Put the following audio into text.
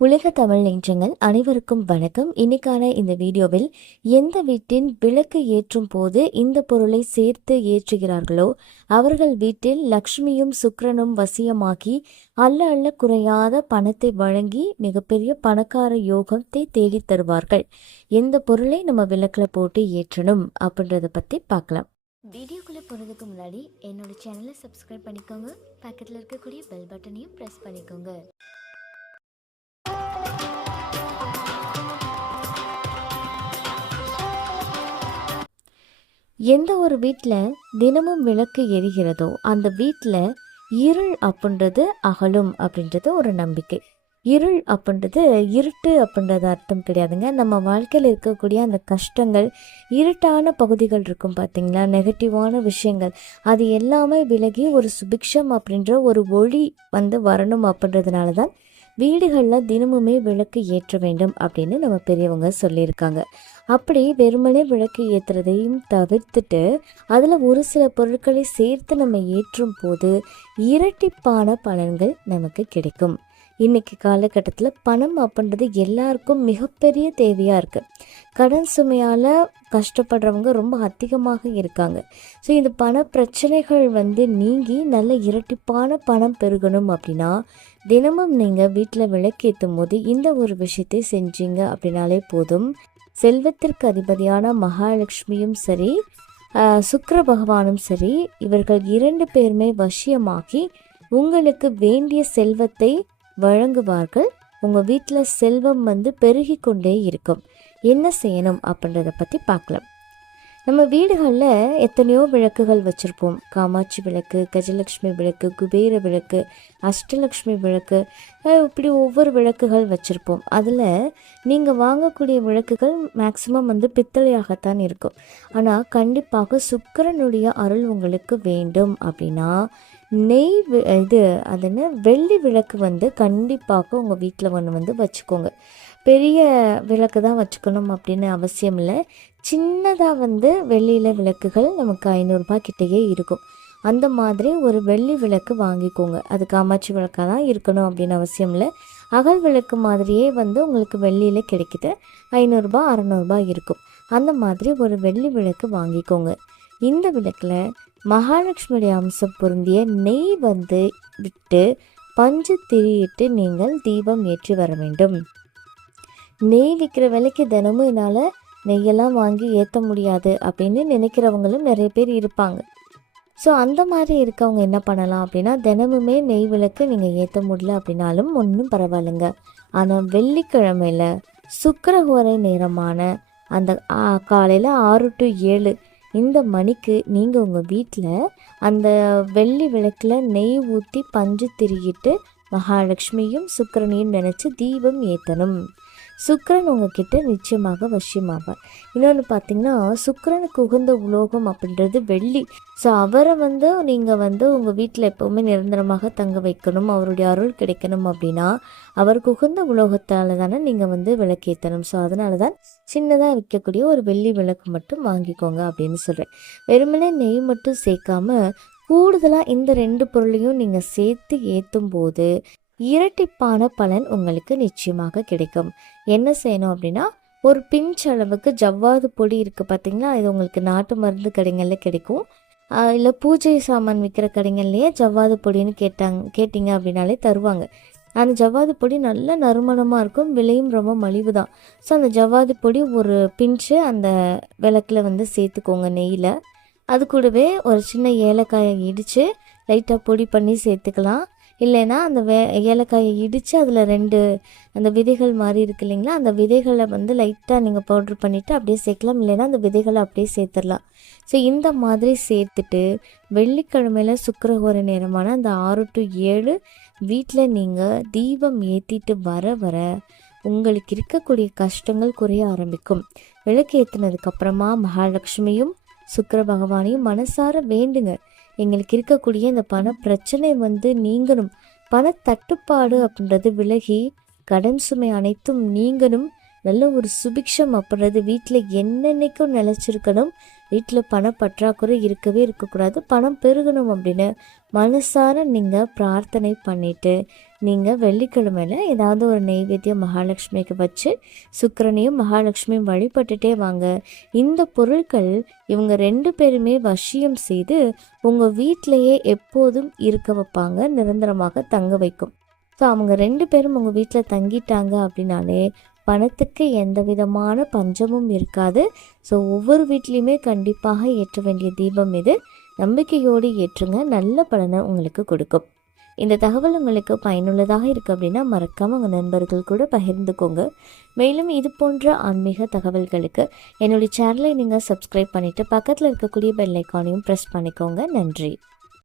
உலக தமிழ் நெஞ்சங்கள் அனைவருக்கும் வணக்கம். இன்னைக்கான இந்த வீடியோவில் எந்த வீட்டின் விளக்கு ஏற்றும் போது இந்த பொருளை சேர்த்து ஏற்றுகிறார்களோ அவர்கள் வீட்டில் லக்ஷ்மியும் சுக்ரனும் வசியமாக்கி அல்ல அல்ல குறையாத பணத்தை வழங்கி மிகப்பெரிய பணக்கார யோகத்தை தேடித் தருவார்கள். எந்த பொருளை நம்ம விளக்கில் போட்டு ஏற்றணும் அப்படின்றத பற்றி பார்க்கலாம். வீடியோக்குள்ளே போகிறதுக்கு முன்னாடி என்னோட சேனலை சப்ஸ்கிரைப் பண்ணிக்கோங்க. பக்கத்தில் இருக்கக்கூடிய பெல் பட்டனையும் ப்ரெஸ் பண்ணிக்கோங்க. எந்த ஒரு வீட்டில் தினமும் விளக்கு எரிகிறதோ அந்த வீட்டில் இருள் அப்படின்றது அகலும் அப்படின்றது ஒரு நம்பிக்கை. இருள் அப்படின்றது இருட்டு அப்படின்றது அர்த்தம் கிடையாதுங்க. நம்ம வாழ்க்கையில் இருக்கக்கூடிய அந்த கஷ்டங்கள் இருட்டான பகுதிகள் இருக்கும் பார்த்தீங்களா நெகட்டிவான விஷயங்கள் அது எல்லாமே விலகி ஒரு சுபிக்ஷம் அப்படின்ற ஒரு ஒளி வந்து வரணும் அப்படின்றதுனால தான் வீடுகளில் தினமுமே விளக்கு ஏற்ற வேண்டும் அப்படின்னு நம்ம பெரியவங்க சொல்லியிருக்காங்க. அப்படி வெறுமனே விளக்கு ஏற்றுறதையும் தவிர்த்துட்டு அதில் ஒரு சில பொருட்களை சேர்த்து நம்ம ஏற்றும் போது இரட்டிப்பான பலன்கள் நமக்கு கிடைக்கும். இன்னைக்கு காலகட்டத்தில் பணம் அப்படின்றது எல்லாருக்கும் மிகப்பெரிய தேவையாக இருக்குது கடன் சுமையால் கஷ்டப்படுறவங்க ரொம்ப அதிகமாக இருக்காங்க. ஸோ இந்த பண பிரச்சனைகள் வந்து நீங்கி நல்ல இரட்டிப்பான பணம் பெருகணும் அப்படின்னா தினமும் நீங்கள் வீட்டில் விளக்கேற்றும் போது இந்த ஒரு விஷயத்தை செஞ்சீங்க அப்படின்னாலே போதும். செல்வத்திற்கு அதிபதியான மகாலட்சுமியும் சரி சுக்கர பகவானும் சரி இவர்கள் இரண்டு பேருமே வசியமாகி உங்களுக்கு வேண்டிய செல்வத்தை வழங்குவார்கள். உங்கள் வீட்டில் செல்வம் வந்து பெருகி கொண்டே இருக்கும். என்ன செய்யணும் அப்படின்றத பற்றி பார்க்கலாம். நம்ம வீடுகளில் எத்தனையோ விளக்குகள் வச்சுருப்போம். காமாட்சி விளக்கு கஜலட்சுமி விளக்கு குபேர விளக்கு அஷ்டலக்ஷ்மி விளக்கு இப்படி ஒவ்வொரு விளக்குகள் வச்சுருப்போம். அதில் நீங்கள் வாங்கக்கூடிய விளக்குகள் மேக்ஸிமம் வந்து பித்தளையாகத்தான் இருக்கும். ஆனால் கண்டிப்பாக சுக்கரனுடைய அருள் உங்களுக்கு வேண்டும் அப்படின்னா நெய் வி- இது அது என்ன? வெள்ளி விளக்கு வந்து கண்டிப்பாக உங்கள் வீட்டில் ஒன்று வந்து வச்சுக்கோங்க. பெரிய விளக்கு தான் வச்சுக்கணும் அப்படின்னு அவசியம் இல்லை. சின்னதாக வந்து வெள்ளியில் விளக்குகள் நமக்கு ஐநூறுரூபா கிட்டேயே இருக்கும். அந்த மாதிரி ஒரு வெள்ளி விளக்கு வாங்கிக்கோங்க. அது காமாட்சி விளக்காக தான் இருக்கணும் அப்படின்னு அவசியம் இல்லை. அகல் விளக்கு மாதிரியே வந்து உங்களுக்கு வெள்ளியில் கிடைக்கிது. ஐநூறுரூபா அறநூறுபா இருக்கும். அந்த மாதிரி ஒரு வெள்ளி விளக்கு வாங்கிக்கோங்க. இந்த விளக்கில் மகாலட்சுமியுடைய அம்சம் பொருந்திய நெய் வந்து விட்டு பஞ்சு திரியிட்டு நீங்கள் தீபம் ஏற்றி வர வேண்டும். நெய் விற்கிற விலைக்கு தினமும் என்னால் நெய்யெல்லாம் வாங்கி ஏற்ற முடியாது அப்படின்னு நினைக்கிறவங்களும் நிறைய பேர் இருப்பாங்க. ஸோ அந்த மாதிரி இருக்கவங்க என்ன பண்ணலாம் அப்படின்னா தினமுமே நெய் விளக்கு நீங்கள் ஏற்ற முடியல அப்படின்னாலும் ஒன்றும் பரவாயில்லைங்க. ஆனால் வெள்ளிக்கிழமையில் சுக்கிரஹோரை நேரமான அந்த காலையில் ஆறு டு ஏழு இந்த மணிக்கு நீங்கள் உங்கள் வீட்டில் அந்த வெள்ளி விளக்கில் நெய் ஊற்றி பஞ்சு திரிகிட்டு மகாலட்சுமியும் சுக்கரனையும் நினச்சி தீபம் ஏற்றணும் சுக்கரன் உங்ககிட்ட நிச்சயமாக வசியமாவார். இன்னொன்று பார்த்தீங்கன்னா சுக்கரனுக்கு உகந்த உலோகம் அப்படின்றது வெள்ளி. ஸோ அவரை வந்து நீங்கள் வந்து உங்கள் வீட்டில் எப்போவுமே நிரந்தரமாக தங்க வைக்கணும் அவருடைய அருள் கிடைக்கணும் அப்படின்னா அவருக்கு உகந்த உலோகத்தால் தானே நீங்கள் வந்து விளக்கேற்றணும் ஸோ அதனால தான் சின்னதாக விற்கக்கூடிய ஒரு வெள்ளி விளக்கு மட்டும் வாங்கிக்கோங்க அப்படின்னு சொல்கிறேன் வெறுமனே நெய் மட்டும் சேர்க்காம கூடுதலாக இந்த ரெண்டு பொருளையும் நீங்கள் சேர்த்து ஏற்றும் போது இரட்டிப்பான பலன் உங்களுக்கு நிச்சயமாக கிடைக்கும். என்ன செய்யணும் அப்படின்னா ஒரு பிஞ்ச் அளவுக்கு ஜவ்வாது பொடி இருக்குது பார்த்தீங்களா இது உங்களுக்கு நாட்டு மருந்து கடைகளில் கிடைக்கும். இல்லை பூஜை சாமான் விற்கிற கடைகள்லையே ஜவ்வாது பொடின்னு கேட்டாங்க கேட்டிங்க அப்படின்னாலே தருவாங்க. அந்த ஜவ்வாது பொடி நல்ல நறுமணமாக இருக்கும் விலையும் ரொம்ப மலிவு தான். ஸோ அந்த ஜவ்வாது பொடி ஒரு பிஞ்சு அந்த விளக்கில் வந்து சேர்த்துக்கோங்க நெய்யில். அது கூடவே ஒரு சின்ன ஏலக்காயை இடித்து லைட்டாக பொடி பண்ணி சேர்த்துக்கலாம். இல்லைன்னா அந்த வே ஏலக்காயை இடித்து அதில் ரெண்டு அந்த விதைகள் மாதிரி இருக்கு இல்லைங்களா? அந்த விதைகளை வந்து லைட்டாக நீங்கள் பவுட்ரு பண்ணிவிட்டு அப்படியே சேர்க்கலாம். இல்லைன்னா அந்த விதைகளை அப்படியே சேர்த்துடலாம். ஸோ இந்த மாதிரி சேர்த்துட்டு வெள்ளிக்கிழமையில் சுக்கரகோர நேரமான அந்த ஆறு டு ஏழு வீட்டில் நீங்கள் தீபம் ஏற்றிட்டு வர வர உங்களுக்கு இருக்கக்கூடிய கஷ்டங்கள் குறைய ஆரம்பிக்கும். விளக்கு ஏற்றினதுக்கப்புறமா மகாலட்சுமியும் சுக்கர பகவானையும் மனசார வேண்டுங்க. எங்களுக்கு இருக்கக்கூடிய இந்த பண பிரச்சனை வந்து நீங்கணும். பண தட்டுப்பாடு அப்படின்றது விலகி கடன் சுமை அனைத்தும் நீங்கணும். நல்ல ஒரு சுபிக்ஷம் அப்படின்றது வீட்டில் என்னென்னைக்கும் நிலச்சிருக்கணும். வீட்டில் பண பற்றாக்குறை இருக்கவே இருக்கக்கூடாது. பணம் பெருகணும் அப்படின்னு மனசார நீங்கள் பிரார்த்தனை பண்ணிவிட்டு நீங்கள் வெள்ளிக்கிழமையில் ஏதாவது ஒரு நெய்வேத்தியம் மகாலட்சுமிக்கு வச்சு சுக்கரனையும் மகாலட்சுமியும் வழிபட்டுட்டே வாங்க. இந்த பொருட்கள் இவங்க ரெண்டு பேருமே வசியம் செய்து உங்கள் வீட்டிலையே எப்போதும் இருக்க வைப்பாங்க. நிரந்தரமாக தங்க வைக்கும். ஸோ அவங்க ரெண்டு பேரும் உங்கள் வீட்டில் தங்கிட்டாங்க அப்படின்னாலே பணத்துக்கு எந்த விதமான பஞ்சமும் இருக்காது. ஸோ ஒவ்வொரு வீட்லேயுமே கண்டிப்பாக ஏற்ற வேண்டிய தீபம் இது. நம்பிக்கையோடு ஏற்றுங்க. நல்ல பலனை உங்களுக்கு கொடுக்கும். இந்த தகவல் உங்களுக்கு பயனுள்ளதாக இருக்குது அப்படின்னா மறக்காமல் உங்கள் நண்பர்கள் கூட பகிர்ந்துக்கோங்க. மேலும் இது போன்ற ஆன்மீக தகவல்களுக்கு என்னுடைய சேனலை நீங்கள் சப்ஸ்கிரைப் பண்ணிவிட்டு பக்கத்தில் இருக்கக்கூடிய பெல் ஐக்கானையும் ப்ரெஸ் பண்ணிக்கோங்க. நன்றி.